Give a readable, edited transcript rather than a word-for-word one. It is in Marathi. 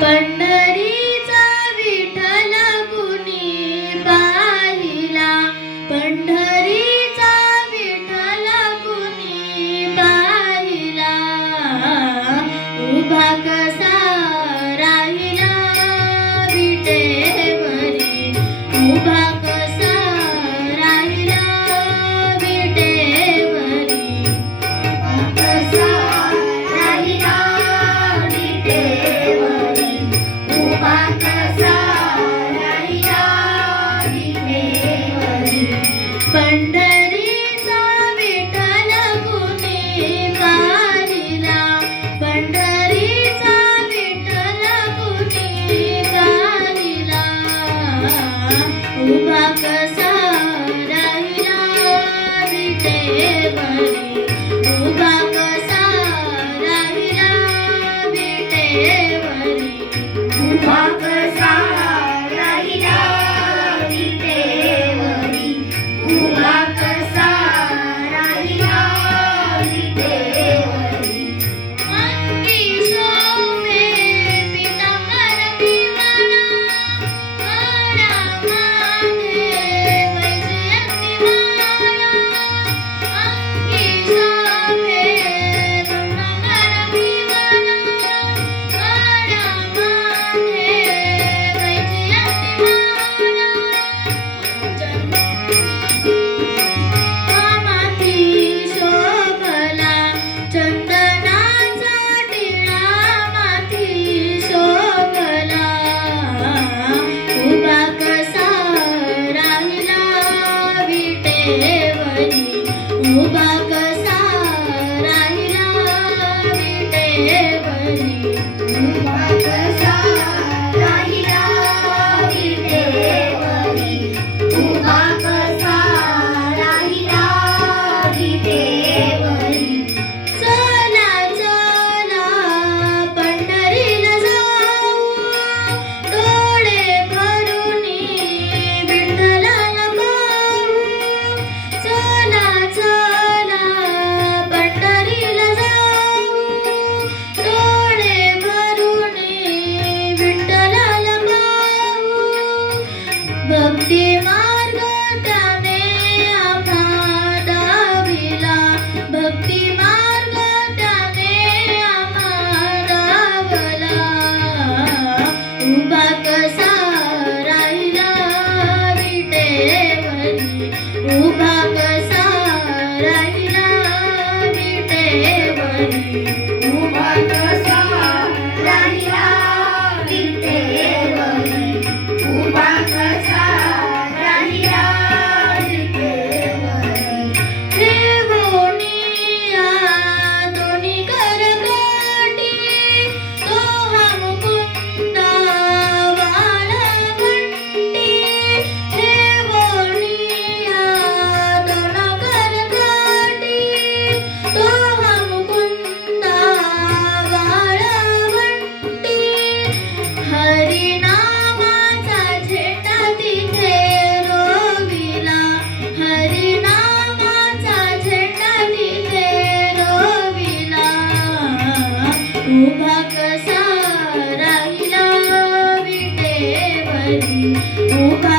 पंढरीचा विठ्ठल कुणी पाहिला, पंढरीचा विठ्ठल कुणी पाहिला, उभा कसा राहिला विटेवरी, उभा कसा राहिला विटेवरी, कसा राहिला विटेवरी, उभा कसा राहिला विटेवरी. पंढरीचा विठ्ठल कुणी पाहिला, पंढरीचा विठ्ठल कुणी पाहिला, उभा कसा राहिला विटेवरी, उभा कसा राहिला विटेवरी, उभा कसा राहिला विटेवरी, उभा कसा राहिला विटेवरी. अंगी शोभे पीतांबर विमाना, गळ्यामध्ये वैजयंती माला, अंगी शोभे पीतांबर विमाना, गळ्यामध्ये वैजयंती माला, माथी शोभला चंदनाचा टिळा, माथी शोभला, उभा कसा राहिला विटेवरी, उभा कसा राहिला विटेवरी, उभा कसा राहिला विटेवरी, उभा कसा राहिला विटेवरी. चला चला पंढरीला जाऊ, डोळे भरूनी विठ्ठलाला पाहू, चला चला पंढरीला जाऊ, डोळे भरूनी विठ्ठलाला पाहू. भक्ती मार्ग त्याने आम्हा दाविला, भक्ती मार्ग त्याने आम्हा दावला, उभा कसा राहिला विटेवरी, उभा कसा राहिला विटेवरी, उभा कसा राहिला विटेवरी, उभा कसा राहिला विटेवरी. ठेवोनिया दोन्ही करगोटी, तो हा मुकुंदा वाळवंटी, ठेवोनिया दोन करगोटी, तो हा मुकुंदा वाळवंटी. हरिनामाचा झेंडा तिथे रोविला, हरिनामाचा झेंडा तिथे रोविला, उभा कसा राहिला विटेवरी, उभा